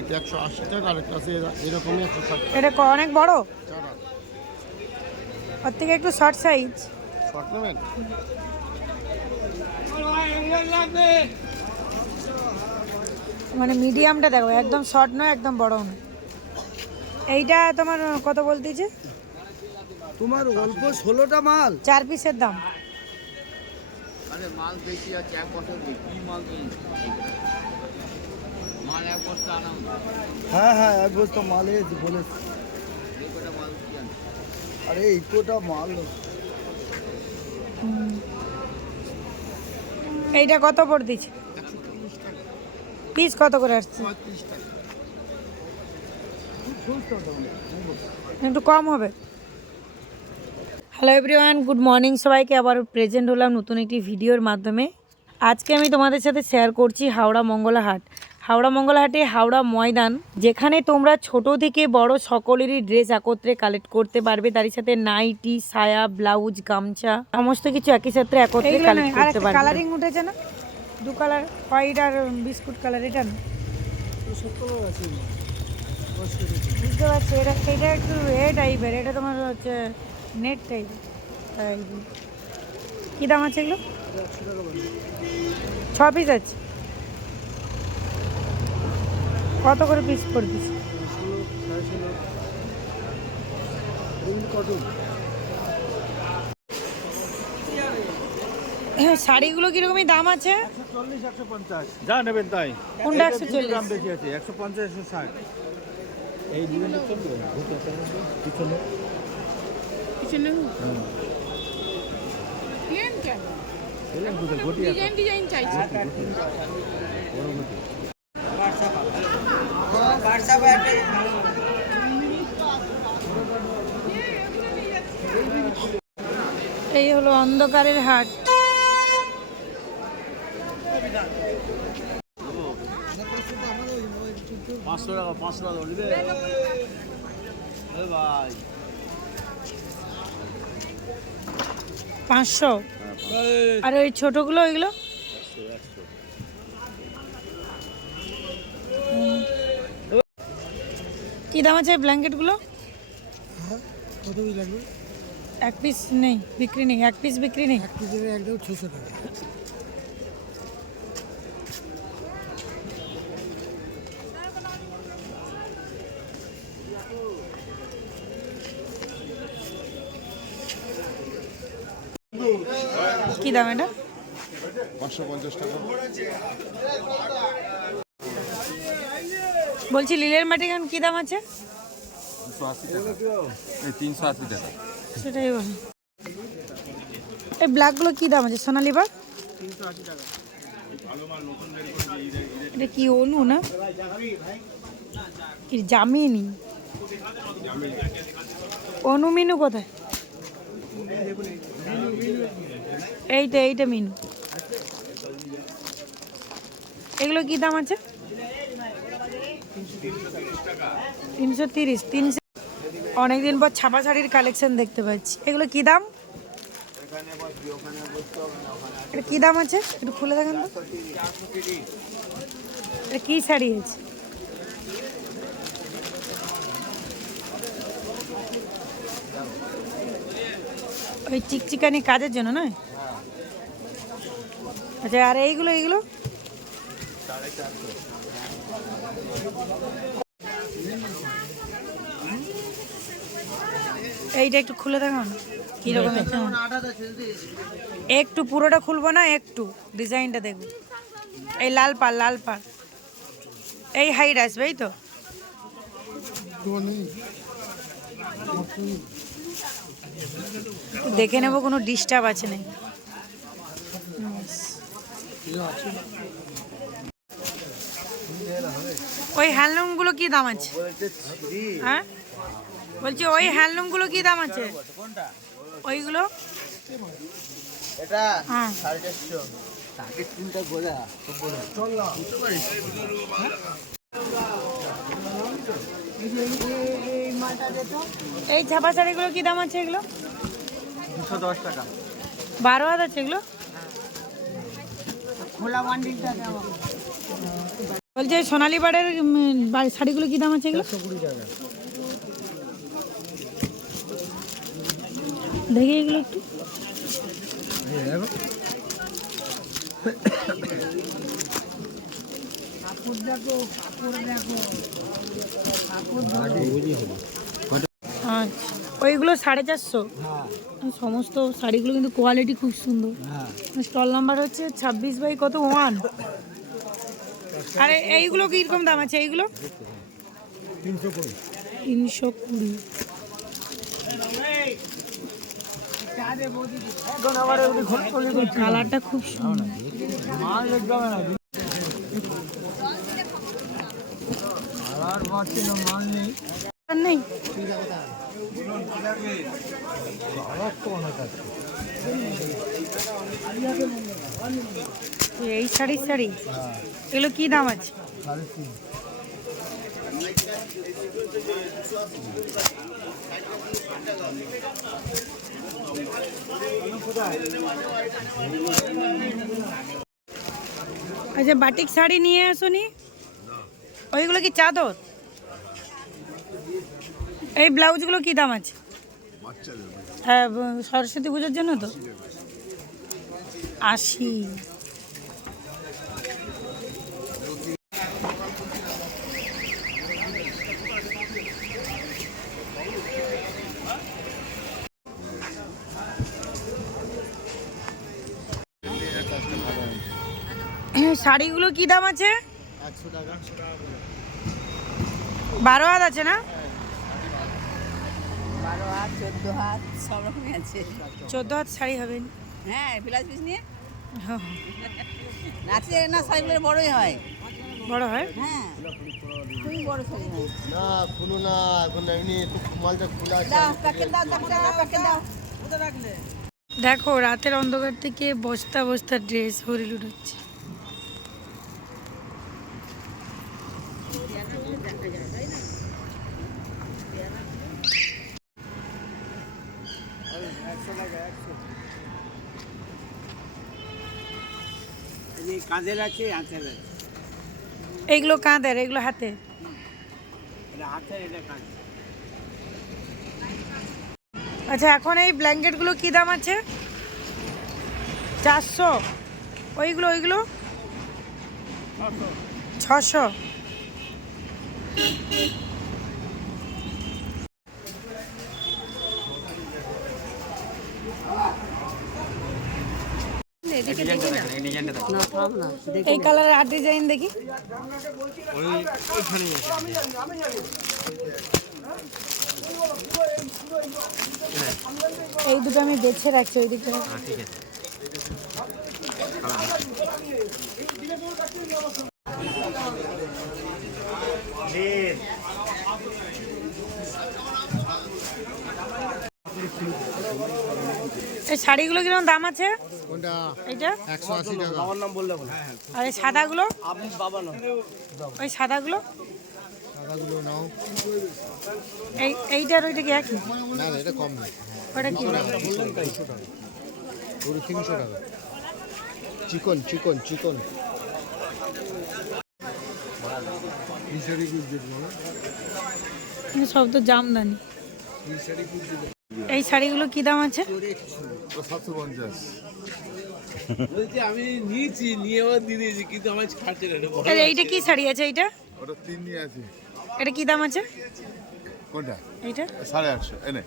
এটা 180 টাকা, আরেকটা আছে এরকমই 160 টাকা। এটা অনেক বড়, চারা ওর থেকে একটু শর্ট সাইজ। শর্ট নেবেন? মানে মিডিয়ামটা দেখো, একদম শর্ট নয় একদম বড় নয়। এইটা তোমার কত বলতেছে? তোমার অল্প 16টা মাল, 4 পিসের দাম। আরে মাল বেশি আছে, এক বছর কি মাল মাল এক বস্তা আনা হ্যাঁ হ্যাঁ এক বস্তা মাল এসে বলেছে। কটা মাল কি আনছে? আরে এই কোটা মাল এইটা কত পড়তেছে? পিস কত করে আসছে? 35 টাকা। একটু কম হবে। হ্যালো এভরিওয়ান, গুড মর্নিং সবাইকে। আবার প্রেজেন্ট হলাম নতুন একটি ভিডিওর মাধ্যমে। আজকে আমি তোমাদের সাথে শেয়ার করছি হাওড়া মঙ্গলা হাট। হাওড়া মঙ্গলা হাটে হাওড়া ময়দান, যেখানে তোমরা ছোট থেকে বড় সকলেরই ড্রেস একত্রে কালেক্ট করতে পারবে। তারই সাথে নাইটি, সায়া, ব্লাউজ, গামছা সমস্ত কিছু একই সাথে একত্রে কালেক্ট করতে পারবে। কালারিং উঠেছে না, দু কালার, হোয়াইট আর বিস্কুট কালার। এটা না বুঝতে পারছি, এটা একটু এ টাইপের, এটা তোমার হচ্ছে নেট টাইপের। কী দাম আছে এগুলো? 6 পিস আছে। কত করে পিস করে দিস? হ্যাঁ, শাড়িগুলো কিরকমই দাম আছে? 140 150 যা নেবেন তাই। কোনটা 140? দাম বেশি আছে 150 160। এই ডিজাইনটা চলবে পিছনে পিছনে এলেন কোথায় ঘটি আছে ডিজাইন চাইছি। বড় ঘটি। এই হলো অন্ধকারের হাট। 500 টাকা 500 টাকা দিবে ভাই। 500। আর ওই ছোটগুলো ওইগুলো কি দাম আছে? ব্ল্যাঙ্কেটগুলো কত কি লাগবে? 1 পিস নেই, বিক্রি নেই। 1 পিস বিক্রি নেই। এক পিসের একদম 600 টাকা। কি দাম এটা? 550 টাকা। বলছি লিলের মাটি এখন কি দাম আছে? 380 টাকা। সেটাই বল। এই ব্ল্যাকগুলো কি দাম আছে? সোনালি বাগ 380 টাকা। এটা কি অনু না কি? জামিনি অনু মিনু কোথায়? এইটা মিনু। এগুলো কি দাম আছে? 330। 300। অনেকদিন পর ছাপা শাড়ির কালেকশন দেখতে পাচ্ছি। এগুলো কি দাম? এটা কি দাম আছে একটু খুলে দেখেন তো। এটা কি শাড়ি আছে? ওই চিকচিকানি কাজের জন্য নয়? আচ্ছা, আর এইগুলো এইটা একটু খুলে দেখাও না কিরকম। একটু পুরোটা খুলবো না, একটু ডিজাইনটা দেখবো। এই লাল পাড় এই হাইট আসবে, এই তো দেখে নেবো কোনো ডিস্টার্ব আছে নাকি। ওই হ্যান্ডলুমগুলো কি দাম আছে? হ্যাঁ বলছি ওই হ্যান্ডলুমগুলো কি দাম আছে? ওইগুলো এটা হ্যাঁ 450 টাকা। তিনটা গোলা চল না বুঝতে পারিস। এই ছাপা শাড়িগুলো কি দাম আছে? এগুলো 210 টাকা। 12 হাত আছে এগুলো। খোলা বান্ডিলটা বলছে সোনালি বাড়ের শাড়িগুলো কি দাম আছে এগুলো? 120 টাকা। দেখি এগুলো একটু। এই দেখো আচ্ছা, ওইগুলো 450। হ্যাঁ সমস্ত শাড়িগুলো কিন্তু কোয়ালিটি খুব সুন্দর। হ্যাঁ স্টল নাম্বার হচ্ছে 26 বাই কত 1। আরে এইগুলো কীরকম দাম আছে এইগুলো? 320। 320। এখন আবার ওই ঘোড়াতলি কালারটা খুব সুন্দর। মাল দেখতে হবে না। আর বাড়ছে না, মাল নেই। আর নেই আবার তো অনেক আছে। এই শাড়ি এগুলো কি দাম আছে? 3.5। আচ্ছা, বাটিক শাড়ি নিয়ে আসোনি? ওইগুলো কি চাদর? এই ব্লাউজগুলো কি দাম আছে? হ্যাঁ, সরস্বতী পুজোর জন্য তো 80। শাড়িগুলো কি দাম আছে? 100 টাকা। 12 হাত আছে না? 12 হাত 14 হাত সব রকমই আছে। 14 হাত শাড়ি হবে। হ্যাঁ ব্লাউজ পিস নিয়ে হ্যাঁ, নাচে না শাড়িগুলো বড়ই হয়। বড় হয়। হ্যাঁ খুবই বড় শাড়ি হয়। না কোনো না, এখন এমনি একটু মালটা খোলা আছে। দাও প্যাকেট দাও, প্যাকেট দাও। দেখো রাতের অন্ধকার থেকে বস্তা বস্তা ড্রেস হরিলুট হচ্ছে। কাঁধের আছে, হাতের আছে। এইগুলো কাঁধের, এগুলো হাতে। এটা হাতের, এটা কাঁধ। আচ্ছা, এখন এই ব্ল্যাঙ্কেটগুলো কি দাম আছে? 400। ওইগুলো 600। এই কালারের আর ডিজাইন দেখি। এই দুটো আমি বেছে রাখছি ওই দিকটা। এই শাড়িগুলো কিরকম দাম আছে? কোনটা? এইটা 180 টাকা। বাবার নাম বললে বলে। আর এই সাদাগুলো? আপনি বাবা নাম। ওই সাদাগুলো? টাকাগুলো নাও। এইটার ওইটা কি একই? না না, এটা কম নেই। ওটা কি? 200 টাকা। পুরো 300 টাকা। চিকন। সব তো জামদানি। এই শাড়িগুলো কি দাম আছে? 750। বলছি আমি নিয়েছি, নিয়ে আবার দিয়ে দিয়েছি, কিন্তু আমার ছাড়ছে না এটা বড়। এইটা কি শাড়ি আছে এইটা? ওটা 3 নিয়ে আছে। এটা কি দাম আছে? কোনটা? এইটা 850 এনে।